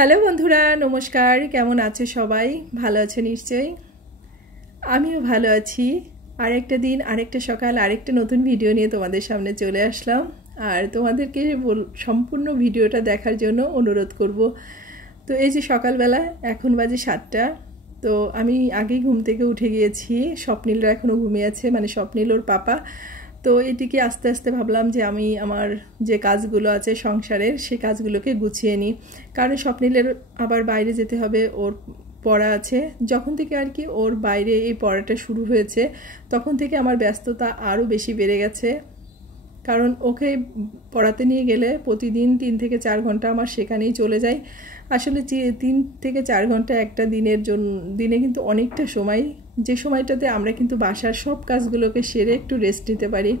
Hello বন্ধুরা, নমস্কার। কেমন আছে সবাই? ভালো আছে নিশ্চয়ই। আমিও ভালো আছি। আরেকটা দিন, আরেকটা সকাল, আরেকটা নতুন ভিডিও নিয়ে তোমাদের সামনে চলে আসলাম। আর তোমাদেরকে সম্পূর্ণ ভিডিওটা দেখার জন্য অনুরোধ করব। তো এই যে সকালবেলা, এখন বাজে 7টা। তো আমি আগেই ঘুম থেকে উঠে গিয়েছি। স্বপ্নিলরা এখনও ঘুমিয়ে আছে, মানে স্বপ্নিল ওর পাপা। তো এটিকে আস্তে আস্তে ভাবলাম যে আমি আমার যে কাজগুলো আছে সংসারের, সেই কাজগুলোকে গুছিয়ে নিই। কারণ স্বপ্নিলের আবার বাইরে যেতে হবে, ওর পড়া আছে। যখন থেকে আর কি ওর বাইরে এই পড়াটা শুরু হয়েছে, তখন থেকে আমার ব্যস্ততা আরও বেশি বেড়ে গেছে। কারণ ওকে পড়াতে নিয়ে গেলে প্রতিদিন 3 থেকে 4 ঘন্টা আমার সেখানেই চলে যায়। আসলে 3 থেকে 4 ঘন্টা একটা দিনে কিন্তু অনেকটা সময়, যে সময়টাতে আমরা কিন্তু বাসার সব কাজগুলোকে সেরে একটু রেস্ট নিতে পারি।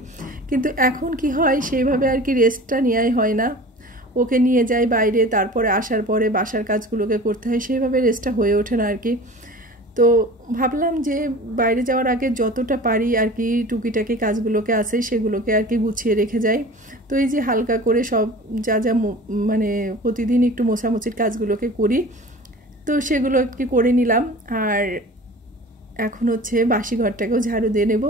কিন্তু এখন কি হয়, সেইভাবে আর কি রেস্টটা নেওয়াই হয় না। ওকে নিয়ে যাই বাইরে, তারপরে আসার পরে বাসার কাজগুলোকে করতে হয়, সেইভাবে রেস্টটা হয়ে ওঠে না আর কি। তো ভাবলাম যে বাইরে যাওয়ার আগে যতটা পারি আর কি টুকিটাকি কাজগুলোকে আছে সেগুলোকে আর কি গুছিয়ে রেখে যাই। তো এই যে হালকা করে সব যা যা মানে প্রতিদিন একটু মোছামুছির কাজগুলোকে করি, তো সেগুলো কি করে নিলাম। আর এখন হচ্ছে বাসি ঘরটাকেও ঝাড়ু দিয়ে নেব।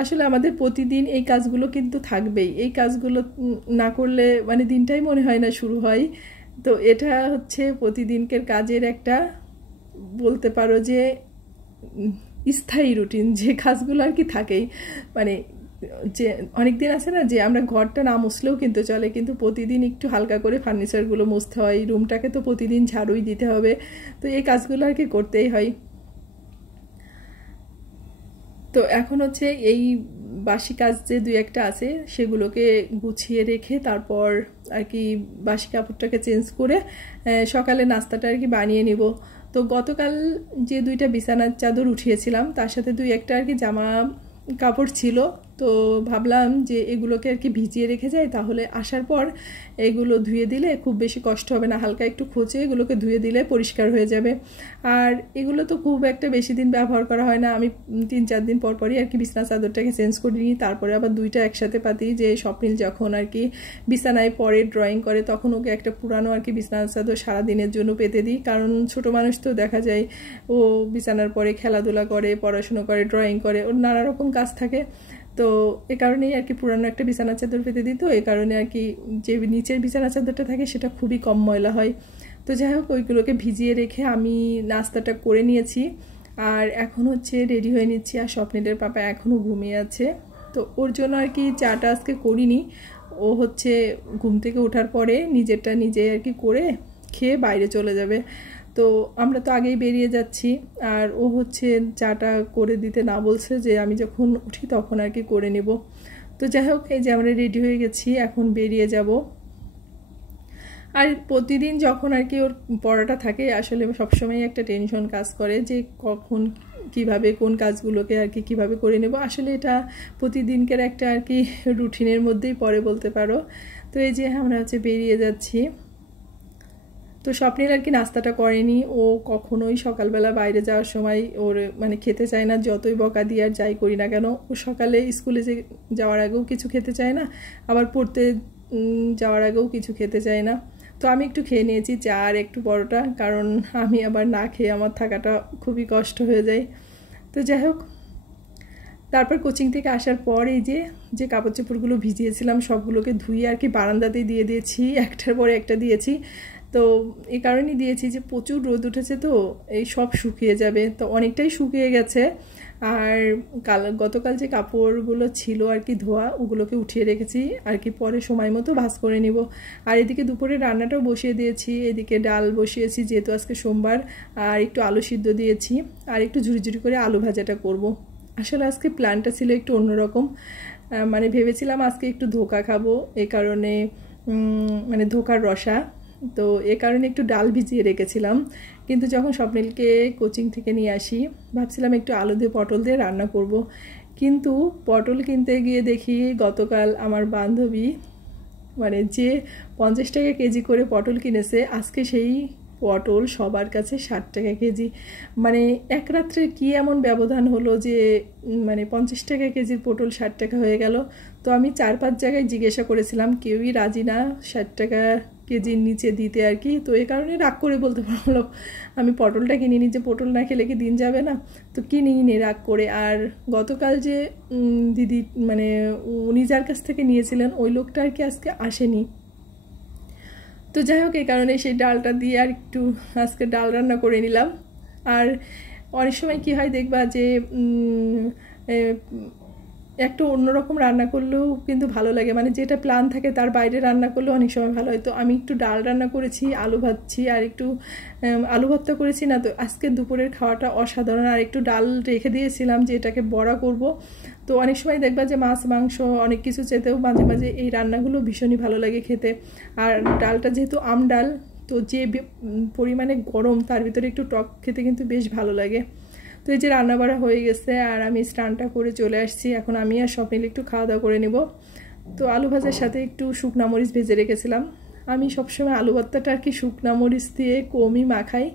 আসলে আমাদের প্রতিদিন এই কাজগুলো কিন্তু থাকবেই। এই কাজগুলো না করলে মানে দিনটাই মনে হয় না শুরু হয়। তো এটা হচ্ছে প্রতিদিনকার কাজের একটা, বলতে পারো যে স্থায়ী রুটিন, যে কাজগুলো আর কি থাকেই। মানে যে অনেক দিন আছে না যে আমরা ঘরটা না মুছলেও কিন্তু চলে, কিন্তু প্রতিদিন একটু হালকা করে ফার্নিচারগুলো মুছতে হয়, রুমটাকে তো প্রতিদিন ঝাড়ুই দিতে হবে। তো এই কাজগুলো আর কি করতেই হয়। তো এখন হচ্ছে এই বাসি কাজ যে 2-1টা আছে সেগুলোকে গুছিয়ে রেখে তারপর আর কি বাসি কাপড়টাকে চেঞ্জ করে সকালে নাস্তাটা আর কি বানিয়ে নিব। তো গতকাল যে 2টা বিছানার চাদর উঠিয়েছিলাম, তার সাথে 2-1টা আর কি জামা কাপড় ছিল। তো ভাবলাম যে এগুলোকে আর কি ভিজিয়ে রেখে যাই, তাহলে আসার পর এগুলো ধুয়ে দিলে খুব বেশি কষ্ট হবে না। হালকা একটু খোঁচে এগুলোকে ধুয়ে দিলে পরিষ্কার হয়ে যাবে। আর এগুলো তো খুব একটা বেশি দিন ব্যবহার করা হয় না। আমি 3-4 দিন পর পরই আর কি বিছানা চাদরটাকে চেঞ্জ করে নিই। তারপরে আবার 2টা একসাথে পাতি, যে স্বপ্নিল যখন আর কি বিছানায় পরে ড্রয়িং করে, তখন ওকে একটা পুরানো আর কি বিছানা চাদর সারাদিনের জন্য পেতে দিই। কারণ ছোট মানুষ তো দেখা যায় ও বিছানার পরে খেলাধুলা করে, পড়াশুনো করে, ড্রয়িং করে, ওর নানা রকম কাজ থাকে। তো এ কারণেই আর কি পুরানো একটা বিছানা চাদর পেতে দিত। এই কারণে আর কি যে নিচের বিছানা চাদরটা থাকে সেটা খুবই কম ময়লা হয়। তো যাই হোক, ওইগুলোকে ভিজিয়ে রেখে আমি নাস্তাটা করে নিয়েছি। আর এখন হচ্ছে রেডি হয়ে নিচ্ছি। আর স্বপ্নিলের পাপা এখনও ঘুমিয়ে আছে, তো ওর জন্য আর কি চাটা আজকে করিনি। ও হচ্ছে ঘুম থেকে ওঠার পরে নিজেরটা নিজে আর কি করে খেয়ে বাইরে চলে যাবে। তো আমরা তো আগেই বেরিয়ে যাচ্ছি, আর ও হচ্ছে চাটা করে দিতে না বলছে, যে আমি যখন উঠি তখন আর কি করে নেব। তো যাই হোক, এই যে আমরা রেডি হয়ে গেছি, এখন বেরিয়ে যাব। আর প্রতিদিন যখন আর কি ওর পড়াটা থাকে, আসলে সবসময় একটা টেনশন কাজ করে যে কখন কিভাবে কোন কাজগুলোকে আর কি কীভাবে করে নেব। আসলে এটা প্রতিদিনকার একটা আর কি রুটিনের মধ্যেই পড়ে বলতে পারো। তো এই যে আমরা হচ্ছে বেরিয়ে যাচ্ছি। তো স্বপ্নিল আর কি নাস্তাটা করেনি। ও কখনোই সকালবেলা বাইরে যাওয়ার সময় ওর মানে খেতে চায় না, যতই বকা দিয়ে আর যাই করি না কেন। ও সকালে স্কুলে যাওয়ার আগেও কিছু খেতে চায় না, আবার পড়তে যাওয়ার আগেও কিছু খেতে চায় না। তো আমি একটু খেয়ে নিয়েছি চা আর একটু পরোটা, কারণ আমি আবার না খেয়ে আমার থাকাটা খুবই কষ্ট হয়ে যায়। তো যাই হোক, তারপর কোচিং থেকে আসার পর এই যে কাপড় চোপড়গুলো ভিজিয়েছিলাম সবগুলোকে ধুয়ে আর কি বারান্দাতেই দিয়ে দিয়েছি, একটার পরে একটা দিয়েছি। তো এই কারণেই দিয়েছি যে প্রচুর রোদ উঠেছে, তো এই সব শুকিয়ে যাবে। তো অনেকটাই শুকিয়ে গেছে। আর গতকাল যে কাপড়গুলো ছিল আর কি ধোয়া, ওগুলোকে উঠিয়ে রেখেছি আর কি, পরে সময় মতো ভাঁজ করে নিব। আর এদিকে দুপুরে রান্নাটাও বসিয়ে দিয়েছি। এদিকে ডাল বসিয়েছি যেহেতু আজকে সোমবার, আর একটু আলু সিদ্ধ দিয়েছি, আর একটু ঝুড়ি করে আলু ভাজাটা করব। আসলে আজকে প্ল্যানটা ছিল একটু অন্যরকম। মানে ভেবেছিলাম আজকে একটু ধোকা খাবো, এই কারণে মানে ধোকার রসা। তো এ কারণে একটু ডাল ভিজিয়ে রেখেছিলাম। কিন্তু যখন স্বপ্নিলকে কোচিং থেকে নিয়ে আসি, ভাবছিলাম একটু আলু দিয়ে পটল দিয়ে রান্না করব। কিন্তু পটল কিনতে গিয়ে দেখি গতকাল আমার বান্ধবী মানে যে 50 টাকা কেজি করে পটল কিনেছে, আজকে সেই পটল সবার কাছে 60 টাকা কেজি। মানে এক রাত্রে কি এমন ব্যবধান হলো যে মানে 50 টাকা কেজির পটল 60 টাকা হয়ে গেল। তো আমি 4-5 জায়গায় জিজ্ঞাসা করেছিলাম, কেউই রাজি না 60 টাকা কেজির নিচে দিতে আর কি। তো এই কারণে রাগ করে বলতে পারলো আমি পটলটা কিনিনি, যে পটল না খেলে কি দিন যাবে না, তো কিনিনি রাগ করে। আর গতকাল যে দিদি মানে উনি যার কাছ থেকে নিয়েছিলেন ওই লোকটা আর কি আজকে আসেনি। তো যাই হোক, এই কারণে সেই ডালটা দিয়ে আর একটু আজকে ডাল রান্না করে নিলাম। আর অনেক সময় কি হয় দেখবা যে একটু অন্যরকম রান্না করলেও কিন্তু ভালো লাগে, মানে যেটা প্ল্যান থাকে তার বাইরে রান্না করলেও অনেক সময় ভালো হয়। তো আমি একটু ডাল রান্না করেছি, আলু ভাজছি, আর একটু আলু ভর্তা করেছি না। তো আজকে দুপুরের খাওয়াটা অসাধারণ। আর একটু ডাল রেখে দিয়েছিলাম যে এটাকে বড়া করব। তো অনেক সময় দেখবা যে মাছ মাংস অনেক কিছু চেতেও মাঝে মাঝে এই রান্নাগুলো ভীষণই ভালো লাগে খেতে। আর ডালটা যেহেতু আম ডাল, তো যে পরিমাণে গরম তার ভিতরে একটু টক খেতে কিন্তু বেশ ভালো লাগে। তো এই যে রান্না বাড়া হয়ে গেছে আর আমি স্নানটা করে চলে আসছি। এখন আমি আর স্বপ্নিল একটু খাওয়া দাওয়া করে নেব। তো আলু ভাজার সাথে একটু শুকনা মরিচ ভেজে রেখেছিলাম। আমি সবসময় আলু ভর্তাটা আর কি শুকনা মরিচ দিয়ে কমই মাখাই।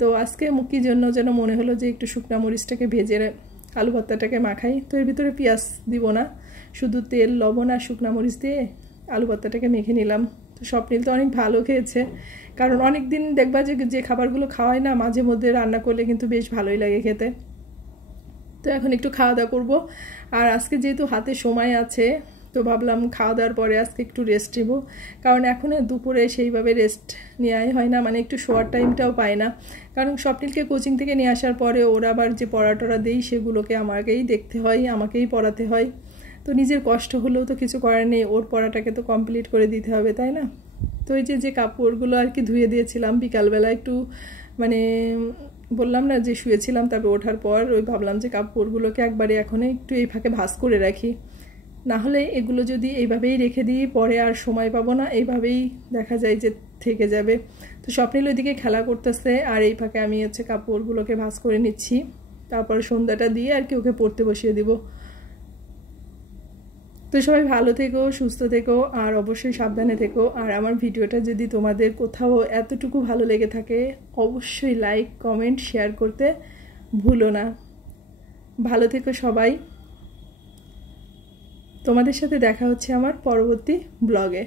তো আজকে মুখির জন্য যেন মনে হলো যে একটু শুকনা মরিচটাকে ভেজে আলু ভর্তাটাকে মাখাই। তো এর ভিতরে পেঁয়াজ দিব না, শুধু তেল লবণ আর শুকনা মরিচ দিয়ে আলু ভর্তাটাকে মেখে নিলাম। তো স্বপ্নিল তো অনেক ভালো খেয়েছে, কারণ অনেক দিন দেখবা যে খাবারগুলো খাওয়াই না মাঝে মধ্যে রান্না করলে কিন্তু বেশ ভালোই লাগে খেতে। তো এখন একটু খাওয়া দাওয়া করবো। আর আজকে যেহেতু হাতে সময় আছে তো ভাবলাম খাওয়া দাওয়ার পরে আজকে একটু রেস্ট নেব, কারণ এখন দুপুরে সেইভাবে রেস্ট নেওয়াই হয় না, মানে একটু শোয়ার টাইমটাও পায় না। কারণ স্বপ্নিলকে কোচিং থেকে নিয়ে আসার পরে ওরা আবার যে পড়াটরা দেই সেগুলোকে আমাকেই দেখতে হয়, আমাকেই পড়াতে হয়। তো নিজের কষ্ট হলেও তো কিছু করার নেই, ওর পড়াটাকে তো কমপ্লিট করে দিতে হবে, তাই না? তো এই যে কাপড়গুলো আর কি ধুয়ে দিয়েছিলাম বিকালবেলা একটু, মানে বললাম না যে শুয়েছিলাম, তারপর ওঠার পর ওই ভাবলাম যে কাপড়গুলোকে একবারে এখন একটু এই ফাঁকে ভাঁজ করে রাখি, না হলে এগুলো যদি এইভাবেই রেখে দিই পরে আর সময় পাবো না, এইভাবেই দেখা যায় যে থেকে যাবে। তো স্বপ্নিল ওইদিকে খেলা করতেছে আর এই ফাঁকে আমি হচ্ছে কাপড়গুলোকে ভাঁজ করে নিচ্ছি, তারপর সন্ধ্যাটা দিয়ে আর কি ওকে পড়তে বসিয়ে দিব। তো সবাই ভালো থেকো, সুস্থ থেকো, আর অবশ্যই সাবধানে থেকো। আর আমার ভিডিওটা যদি তোমাদের কোথাও এতটুকু ভালো লেগে থাকে অবশ্যই লাইক কমেন্ট শেয়ার করতে ভুলো না। ভালো থেকো সবাই। তোমাদের সাথে দেখা হচ্ছে আমার পরবর্তী ব্লগে।